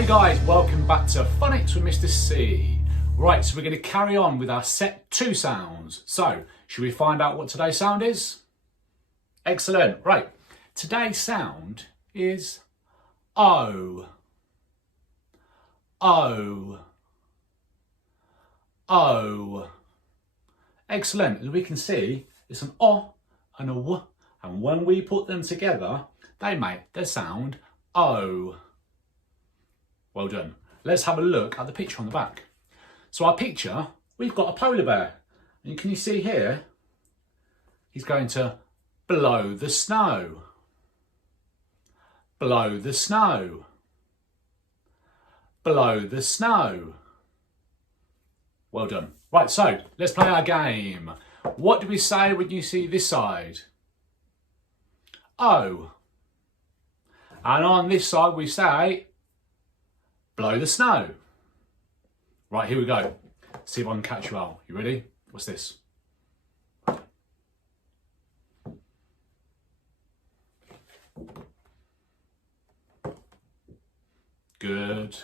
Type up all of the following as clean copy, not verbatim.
Hey guys, welcome back to Phonics with Mr. C. Right, so we're going to carry on with our set 2 sounds. So, should we find out what today's sound is? Excellent. Right, today's sound is O. O. O. Excellent. As we can see, it's an O and a W, and when we put them together, they make the sound O. Well done. Let's have a look at the picture on the back. So our picture, we've got a polar bear. And can you see here? He's going to blow the snow. Blow the snow. Blow the snow. Well done. Right, so let's play our game. What do we say when you see this side? O. And on this side we say blow the snow. Right, here we go. See if I can catch you all. You ready? What's this? Good.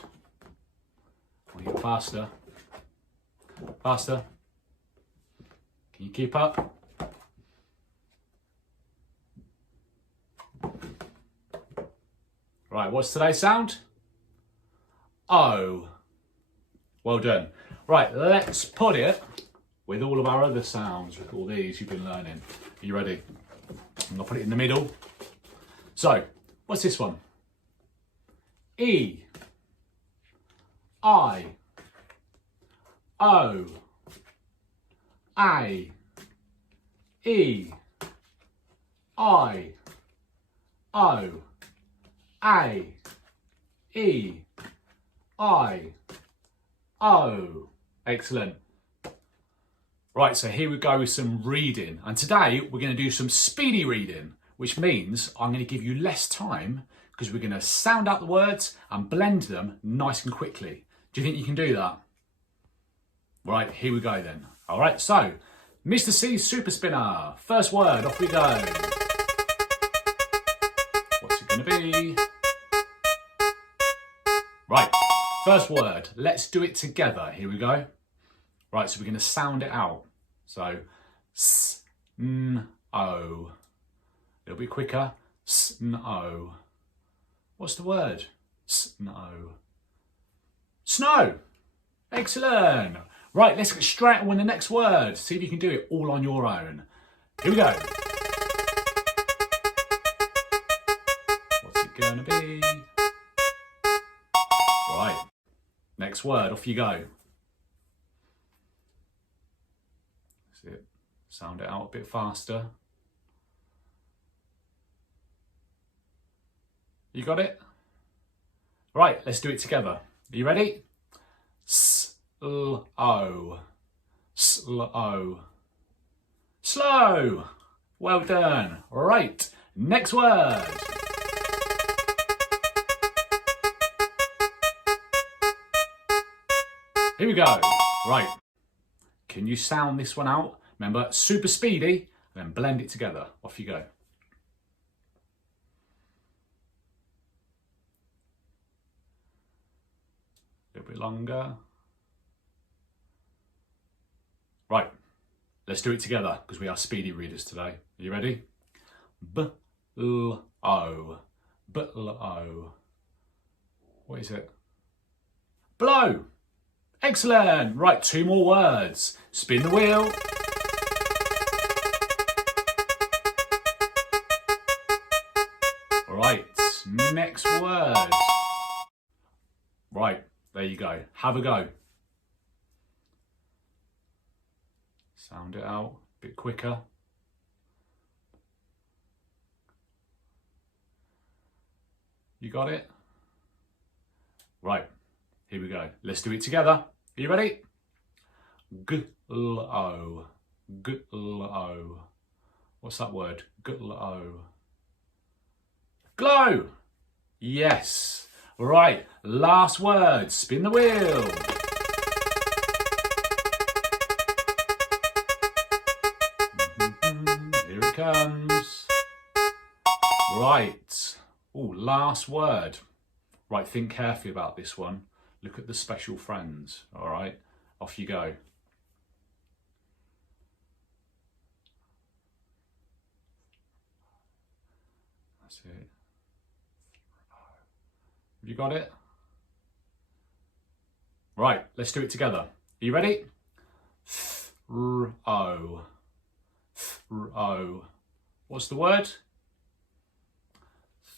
Can you get faster? Faster. Can you keep up? Right, what's today's sound? O. Well done. Right, let's put it with all of our other sounds, with all these you've been learning. Are you ready? I'm going to put it in the middle. So, what's this one? E. I. O. A. E. I. O. A. E. I. O. Excellent. Right, so here we go with some reading. And today we're going to do some speedy reading, which means I'm going to give you less time because we're going to sound out the words and blend them nice and quickly. Do you think you can do that? Right, here we go then. All right, so Mr. C's Super Spinner. First word, off we go. What's it going to be? Right. First word, let's do it together. Here we go. Right, so we're going to sound it out. So, S-N-O. A little bit quicker. S-N-O. What's the word? S-N-O. Snow. Excellent. Right, let's get straight on with the next word. See if you can do it all on your own. Here we go. What's it going to be? Right. Next word, off you go. That's it. Sound it out a bit faster. You got it? Right, let's do it together. Are you ready? S-L-O. S-L-O. Slow. Well done. Right, next word. Here we go. Right. Can you sound this one out? Remember, super speedy, and then blend it together. Off you go. A little bit longer. Right. Let's do it together, because we are speedy readers today. Are you ready? B-L-O. B-L-O. What is it? Blow. Excellent. Right, 2 more words. Spin the wheel. Right, next word. Right, there you go. Have a go. Sound it out a bit quicker. You got it? Right, here we go. Let's do it together. Are you ready? Glow. Glow. What's that word? Glow. Glow. Yes. Right, last word. Spin the wheel. Here it comes. Right. Oh, last word. Right, think carefully about this one. Look at the special friends. All right, off you go. That's it. Have you got it? Right, let's do it together. Are you ready? Throw. Throw. What's the word?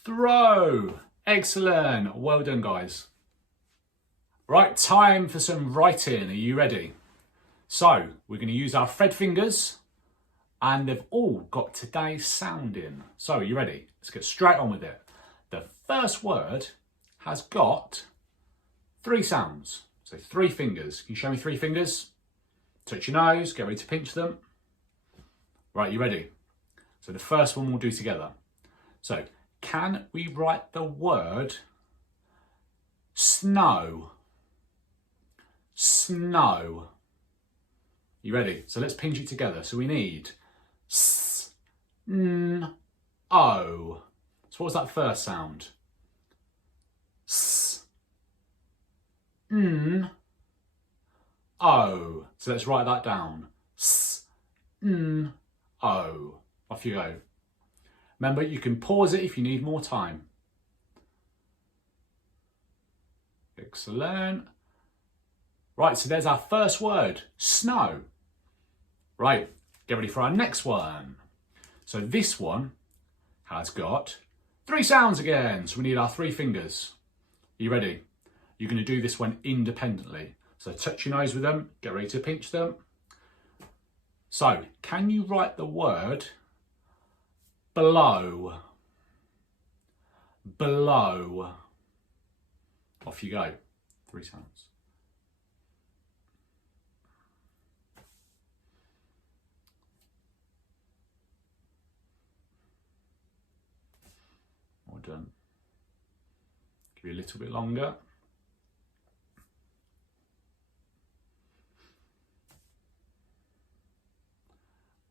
Throw. Excellent. Well done, guys. Right, time for some writing. Are you ready? So, we're going to use our thread fingers, and they've all got today's sound in. So, are you ready? Let's get straight on with it. The first word has got 3 sounds. So 3 fingers. Can you show me 3 fingers? Touch your nose, get ready to pinch them. Right, you ready? So the first one we'll do together. So, can we write the word snow? Snow. You ready? So let's pinch it together. So we need S-N-O. So what was that first sound? S-N-O. So let's write that down. S-N-O. Off you go. Remember, you can pause it if you need more time. Excellent. Right, so there's our first word, snow. Right, get ready for our next one. So this one has got 3 sounds again. So we need our 3 fingers. Are you ready? You're going to do this one independently. So touch your nose with them, get ready to pinch them. So, can you write the word below? Below. Off you go. 3 sounds. Well done. Give you a little bit longer.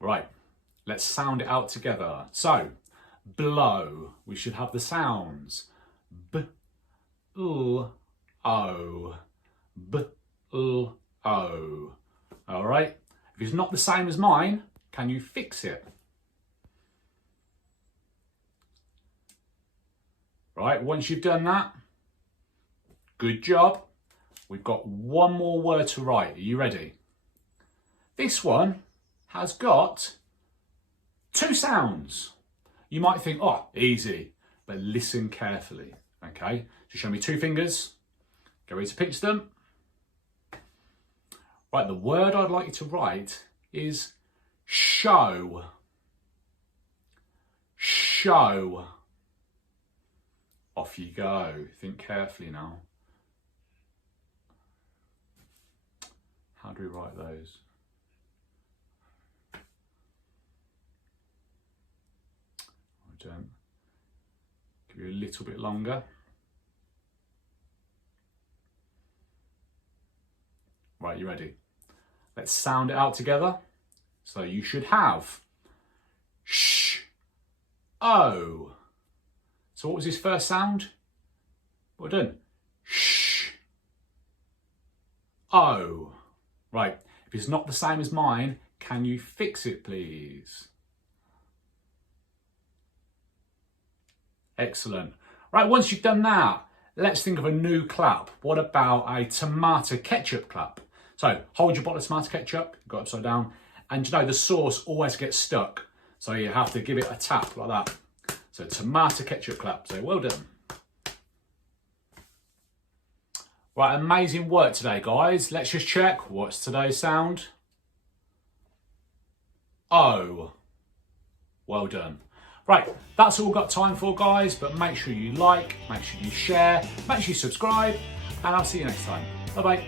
Right, let's sound it out together. So, blow. We should have the sounds. B, l, o. B, l, o. All right. If it's not the same as mine, can you fix it? Right, once you've done that, good job. We've got one more word to write. Are you ready? This one has got 2 sounds. You might think, oh, easy, but listen carefully, okay? So show me 2 fingers, get ready to pinch them. Right, the word I'd like you to write is show. Show. Off you go. Think carefully now. How do we write those? Give you a little bit longer. Right, you ready? Let's sound it out together. So you should have sh, o. So what was his first sound? Well done. Sh, o. Right, if it's not the same as mine, can you fix it, please? Excellent. Right, once you've done that, let's think of a new clap. What about a tomato ketchup clap? So hold your bottle of tomato ketchup, go upside down, and you know the sauce always gets stuck. So you have to give it a tap like that. So tomato ketchup clap, so well done. Right, amazing work today, guys. Let's just check, what's today's sound? O. Well done. Right, that's all we've got time for, guys, but make sure you like, make sure you share, make sure you subscribe, and I'll see you next time. Bye-bye.